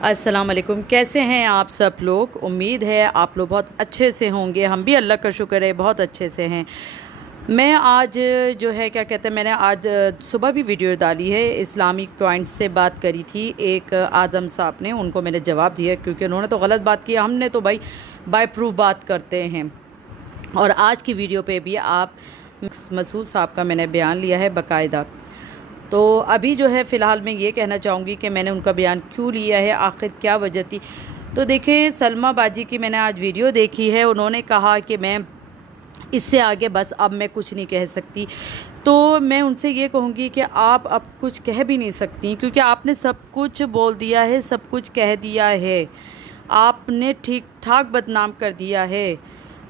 अस्सलाम वालेकुम। कैसे हैं आप सब लोग? उम्मीद है आप लोग बहुत अच्छे से होंगे। हम भी अल्लाह का शुक्र है बहुत अच्छे से हैं। मैं आज जो है क्या कहते हैं, मैंने आज सुबह भी वीडियो डाली है। इस्लामिक पॉइंट से बात करी थी एक आज़म साहब ने, उनको मैंने जवाब दिया क्योंकि उन्होंने तो गलत बात की, हमने तो भाई बाय प्रूफ बात करते हैं। और आज की वीडियो पे भी आप मसूद साहब का मैंने बयान लिया है बाकायदा। तो अभी जो है फ़िलहाल मैं ये कहना चाहूँगी कि मैंने उनका बयान क्यों लिया है, आखिर क्या वजह थी। तो देखें, सलमा बाजी की मैंने आज वीडियो देखी है। उन्होंने कहा कि मैं इससे आगे बस अब मैं कुछ नहीं कह सकती। तो मैं उनसे ये कहूँगी कि आप अब कुछ कह भी नहीं सकती क्योंकि आपने सब कुछ बोल दिया है, सब कुछ कह दिया है, आपने ठीक ठाक बदनाम कर दिया है।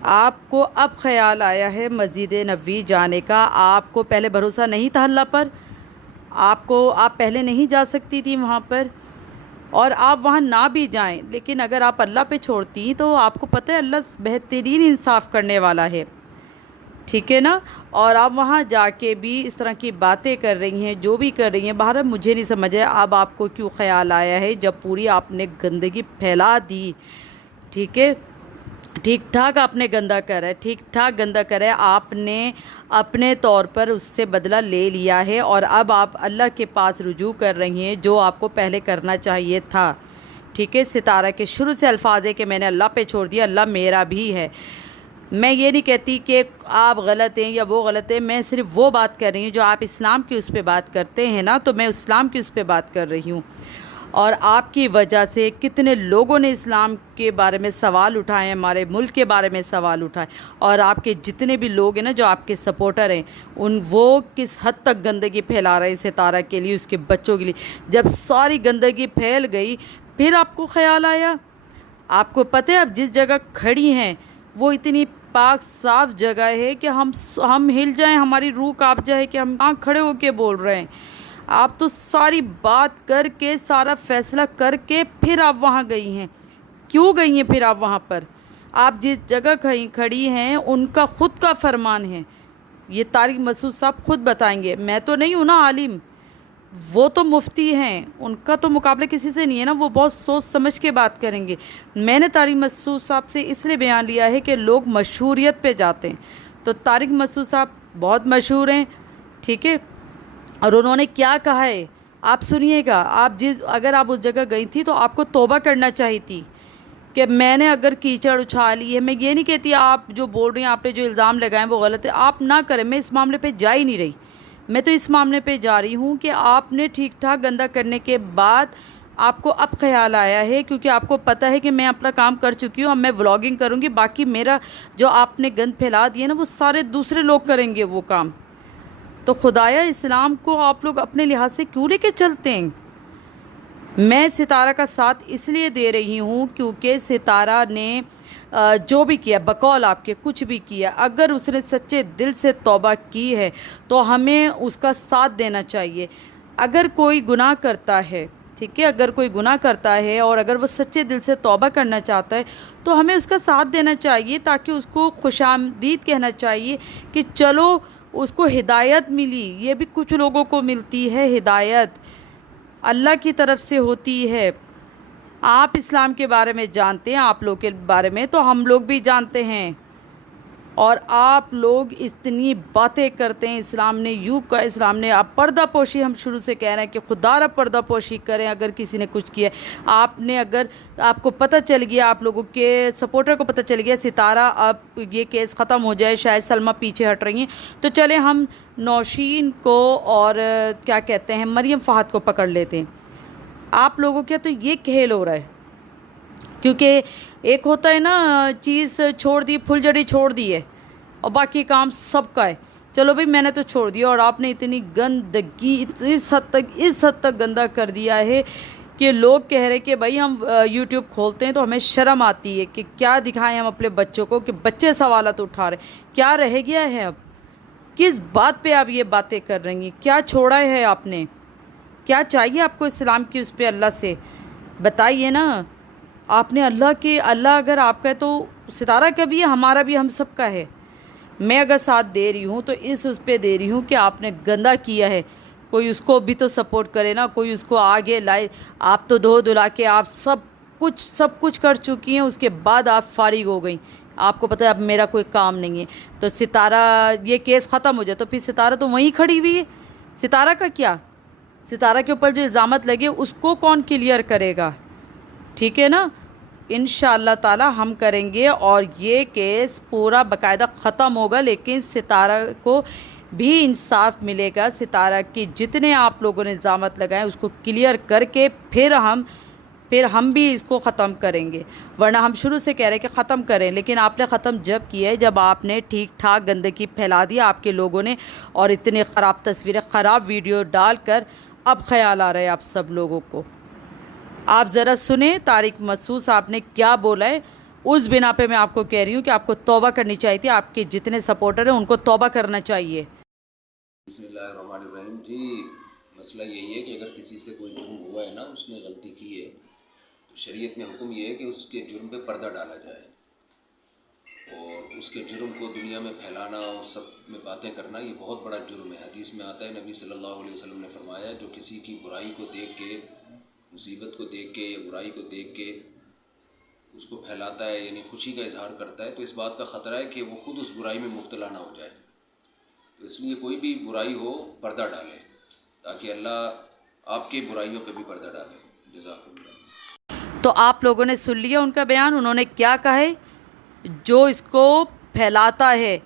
आपको अब ख़याल आया है मस्जिद नबवी जाने का। आपको पहले भरोसा नहीं था अल्लाह पर, आप पहले नहीं जा सकती थी वहाँ पर, और आप वहाँ ना भी जाएं, लेकिन अगर आप अल्लाह पे छोड़ती तो आपको पता है अल्लाह बेहतरीन इंसाफ करने वाला है, ठीक है ना। और आप वहाँ जाके भी इस तरह की बातें कर रही हैं, जो भी कर रही हैं। बहरहाल मुझे नहीं समझ है अब आपको क्यों ख़याल आया है, जब पूरी आपने गंदगी फैला दी, ठीक है। ठीक ठाक आपने गंदा करा है, ठीक ठाक गंदा करा है आपने, अपने तौर पर उससे बदला ले लिया है। और अब आप अल्लाह के पास रुजू कर रही हैं, जो आपको पहले करना चाहिए था, ठीक है। सितारा के शुरू से अल्फाज है कि मैंने अल्लाह पे छोड़ दिया, अल्लाह मेरा भी है। मैं ये नहीं कहती कि आप गलत हैं या वो गलत है, मैं सिर्फ वो बात कर रही हूँ जो आप इस्लाम की उस पर बात करते हैं ना, तो मैं इस्लाम की उस पर बात कर रही हूँ। और आपकी वजह से कितने लोगों ने इस्लाम के बारे में सवाल उठाए, हमारे मुल्क के बारे में सवाल उठाए। और आपके जितने भी लोग हैं ना, जो आपके सपोर्टर हैं, वो किस हद तक गंदगी फैला रहे हैं सितारा के लिए, उसके बच्चों के लिए। जब सारी गंदगी फैल गई फिर आपको ख़याल आया। आपको पता है आप जिस जगह खड़ी हैं वो इतनी पाक साफ़ जगह है कि हम हिल जाएं, हमारी रूह काँप जाए कि हम कहाँ खड़े होके बोल रहे हैं। आप तो सारी बात करके, सारा फैसला करके फिर आप वहाँ गई हैं। क्यों गई हैं फिर आप वहाँ पर? आप जिस जगह खड़ी हैं उनका ख़ुद का फरमान है, ये तारिक मसूद साहब खुद बताएंगे। मैं तो नहीं हूँ ना आलिम, वो तो मुफ्ती हैं, उनका तो मुकाबला किसी से नहीं है ना, वो बहुत सोच समझ के बात करेंगे। मैंने तारिक मसूद साहब से इसलिए बयान लिया है कि लोग मशहूरियत पे जाते हैं, तो तारिक मसूद साहब बहुत मशहूर हैं, ठीक है। और उन्होंने क्या कहा है आप सुनिएगा। अगर आप उस जगह गई थी तो आपको तौबा करना चाहिए थी कि मैंने अगर कीचड़ उछाली है। मैं ये नहीं कहती आप जो बोल रही हैं, आपने जो इल्ज़ाम लगाए वो गलत है, आप ना करें। मैं इस मामले पे जा ही नहीं रही, मैं तो इस मामले पे जा रही हूँ कि आपने ठीक ठाक गंदा करने के बाद आपको अब ख्याल आया है, क्योंकि आपको पता है कि मैं अपना काम कर चुकी हूँ, अब मैं व्लॉगिंग करूँगी। बाकी मेरा जो आपने गंद फैला दिया ना, वो सारे दूसरे लोग करेंगे वो काम। तो खुदाया इस्लाम को आप लोग अपने लिहाज से क्यों लेके चलते हैं? मैं सितारा का साथ इसलिए दे रही हूँ क्योंकि सितारा ने जो भी किया, बकौल आपके कुछ भी किया, अगर उसने सच्चे दिल से तौबा की है तो हमें उसका साथ देना चाहिए। अगर कोई गुनाह करता है, ठीक है, अगर कोई गुनाह करता है और अगर वो सच्चे दिल से तौबा करना चाहता है तो हमें उसका साथ देना चाहिए, ताकि उसको खुशामदीद कहना चाहिए कि चलो उसको हिदायत मिली। ये भी कुछ लोगों को मिलती है हिदायत, अल्लाह की तरफ से होती है। आप इस्लाम के बारे में जानते हैं, आप लोग के बारे में तो हम लोग भी जानते हैं, और आप लोग इतनी बातें करते हैं। इस्लाम ने यूँ का, इस्लाम ने, आप पर्दा पोशी, हम शुरू से कह रहे हैं कि खुदारा पर्दा पोशी करें अगर किसी ने कुछ किया। आपने, अगर आपको पता चल गया, आप लोगों के सपोर्टर को पता चल गया सितारा अब ये केस ख़त्म हो जाए, शायद सलमा पीछे हट रही हैं, तो चले हम नौशीन को और क्या कहते हैं मरियम फ़ाहद को पकड़ लेते हैं। आप लोगों के तो ये खेल हो रहा है, क्योंकि एक होता है ना, चीज़ छोड़ दी, फुलझड़ी छोड़ दी है और बाकी काम सबका है। चलो भाई मैंने तो छोड़ दिया, और आपने इतनी गंदगी इस हद तक गंदा कर दिया है कि लोग कह रहे कि भाई हम यूट्यूब खोलते हैं तो हमें शर्म आती है कि क्या दिखाएं हम अपने बच्चों को, कि बच्चे सवालत उठा रहे। क्या रह गया है अब? किस बात पे आप ये बातें कर रही हैं? क्या छोड़ा है आपने? क्या चाहिए आपको इस्लाम की उस पर अल्लाह से? बताइए ना। आपने अल्लाह अगर आपका है तो सितारा का भी है, हमारा भी, हम सब का है। मैं अगर साथ दे रही हूँ तो उस पर दे रही हूँ कि आपने गंदा किया है, कोई उसको भी तो सपोर्ट करे ना, कोई उसको आगे लाए। आप तो धो धुला के आप सब कुछ कर चुकी हैं, उसके बाद आप फारिग हो गई, आपको पता है अब मेरा कोई काम नहीं है। तो सितारा, ये केस ख़त्म हो जाए तो फिर सितारा तो वहीं खड़ी हुई है। सितारा का क्या, सितारा के ऊपर जो इल्ज़ामत लगे उसको कौन क्लियर करेगा? ठीक है ना, इंशाअल्लाह ताला हम करेंगे और ये केस पूरा बाकायदा ख़त्म होगा, लेकिन सितारा को भी इंसाफ मिलेगा। सितारा की जितने आप लोगों ने इल्ज़ामत लगाए उसको क्लियर करके फिर हम भी इसको ख़त्म करेंगे। वरना हम शुरू से कह रहे हैं कि ख़त्म करें, लेकिन आपने ख़त्म जब किया है जब आपने ठीक ठाक गंदगी फैला दी आपके लोगों ने, और इतने ख़राब तस्वीरें, ख़राब वीडियो डालकर अब ख्याल आ रहा है आप सब लोगों को। आप ज़रा सुने तारिक मसूद साहब ने क्या बोला है, उस बिना पे मैं आपको कह रही हूँ कि आपको तौबा करनी चाहिए थी। आपके जितने सपोर्टर हैं उनको तौबा करना चाहिए। बिस्मिल्लाहिर्रहमानिर्रहीम जी, मसला यही है कि अगर किसी से कोई जुर्म हुआ है ना, उसने गलती की है, तो शरीयत में हुक्म ये है कि उसके जुर्म पे पर्दा डाला जाए, और उसके जुर्म को दुनिया में फैलाना और सब में बातें करना ये बहुत बड़ा जुर्म है। हदीस में आता है, नबी सल्लल्लाहु अलैहि वसल्लम ने फरमाया, जो किसी की बुराई को देख के, मुसीबत को देख के या बुराई को देख के उसको फैलाता है, यानी खुशी का इजहार करता है, तो इस बात का ख़तरा है कि वो खुद उस बुराई में मुब्तला ना हो जाए। तो इसलिए कोई भी बुराई हो पर्दा डालें, ताकि अल्लाह आपकी बुराइयों पे भी पर्दा डाले। जज़ाकुमुल्लाह। तो आप लोगों ने सुन लिया उनका बयान, उन्होंने क्या कहा है। जो इसको फैलाता है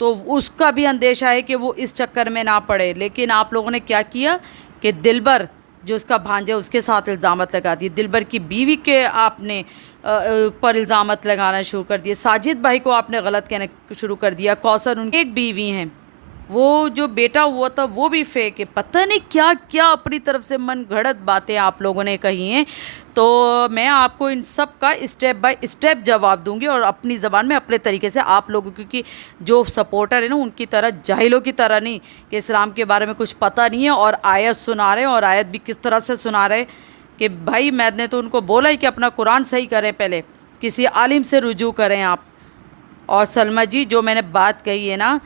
तो उसका भी अंदेशा है कि वो इस चक्कर में ना पड़े, लेकिन आप लोगों ने क्या किया कि दिलबर जो उसका भांजा उसके साथ इल्ज़ामत लगा दिए, दिलबर की बीवी के आपने पर इल्ज़ामत लगाना शुरू कर दिए, साजिद भाई को आपने गलत कहना शुरू कर दिया, कौसर उनकी एक बीवी हैं, वो जो बेटा हुआ था वो भी फेक है। पता नहीं क्या क्या अपनी तरफ से मन घड़त बातें आप लोगों ने कही हैं। तो मैं आपको इन सब का स्टेप बाय स्टेप जवाब दूंगी, और अपनी ज़बान में अपने तरीके से आप लोगों, क्योंकि जो सपोर्टर है ना उनकी तरह जाहिलों की तरह नहीं कि इस्लाम के बारे में कुछ पता नहीं है और आयत सुना रहे हैं, और आयत भी किस तरह से सुना रहे कि भाई मैंने तो उनको बोला ही कि अपना कुरान सही करें, पहले किसी आलिम से रुजू करें आप। और सलमा जी, जो मैंने बात कही है ना,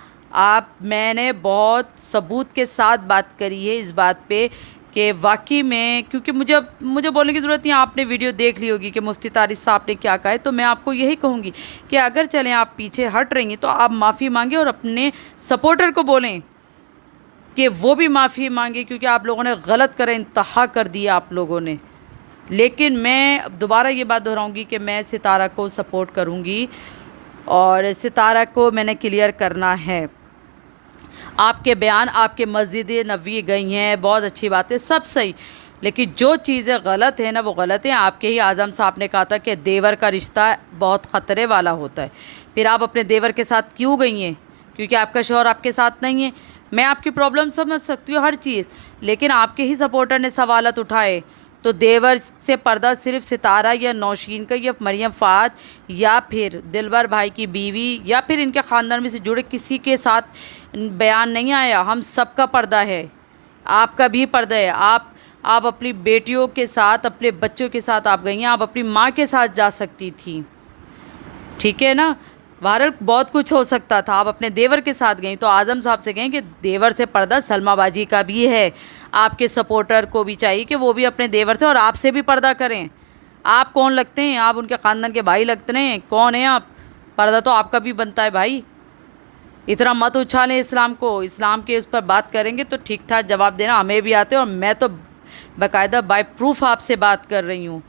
मैंने बहुत सबूत के साथ बात करी है इस बात पे कि वाकई में, क्योंकि मुझे बोलने की ज़रूरत नहीं, आपने वीडियो देख ली होगी कि मुफ्ती तारिक साहब ने क्या कहा है। तो मैं आपको यही कहूँगी कि अगर चलें आप पीछे हट रही हैं तो आप माफ़ी मांगें और अपने सपोर्टर को बोलें कि वो भी माफ़ी मांगे, क्योंकि आप लोगों ने गलत कर इंतहा कर दिया आप लोगों ने। लेकिन मैं दोबारा ये बात दोहराऊँगी कि मैं सितारा को सपोर्ट करूँगी और सितारा को मैंने क्लियर करना है। आपके बयान, आपके मस्जिद नबवी गई हैं, बहुत अच्छी बात है, सब सही, लेकिन जो चीज़ें गलत हैं ना वो गलत हैं। आपके ही आज़म साहब ने कहा था कि देवर का रिश्ता बहुत ख़तरे वाला होता है। फिर आप अपने देवर के साथ क्यों गई हैं? क्योंकि आपका शौहर आपके साथ नहीं है। मैं आपकी प्रॉब्लम समझ सकती हूँ हर चीज़, लेकिन आपके ही सपोर्टर ने सवालत उठाए, तो देवर से पर्दा सिर्फ सितारा या नौशीन का या मरियम फ़ात या फिर दिलबर भाई की बीवी या फिर इनके ख़ानदान में से जुड़े किसी के साथ बयान नहीं आया। हम सबका पर्दा है, आपका भी पर्दा है। आप अपनी बेटियों के साथ, अपने बच्चों के साथ आप गई हैं, आप अपनी माँ के साथ जा सकती थी, ठीक है ना। बहरहाल बहुत कुछ हो सकता था। आप अपने देवर के साथ गई, तो आज़म साहब से कहें कि देवर से पर्दा सलमा बाजी का भी है। आपके सपोर्टर को भी चाहिए कि वो भी अपने देवर से और आपसे भी पर्दा करें। आप कौन लगते हैं? आप उनके ख़ानदान के भाई लगते हैं? कौन है आप? पर्दा तो आपका भी बनता है भाई। इतना मत उछालें इस्लाम को। इस्लाम के उस पर बात करेंगे तो ठीक ठाक जवाब देना हमें भी आते हैं, और मैं तो बाकायदा बाय प्रूफ आपसे बात कर रही हूँ,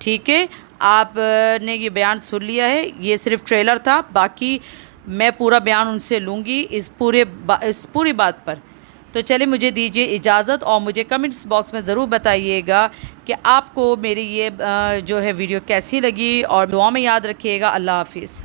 ठीक है। आपने ये बयान सुन लिया है, ये सिर्फ ट्रेलर था, बाकी मैं पूरा बयान उनसे लूँगी इस पूरी बात पर। तो चलिए मुझे दीजिए इजाज़त, और मुझे कमेंट्स बॉक्स में ज़रूर बताइएगा कि आपको मेरी ये जो है वीडियो कैसी लगी, और दुआ में याद रखिएगा। अल्लाह हाफिज़।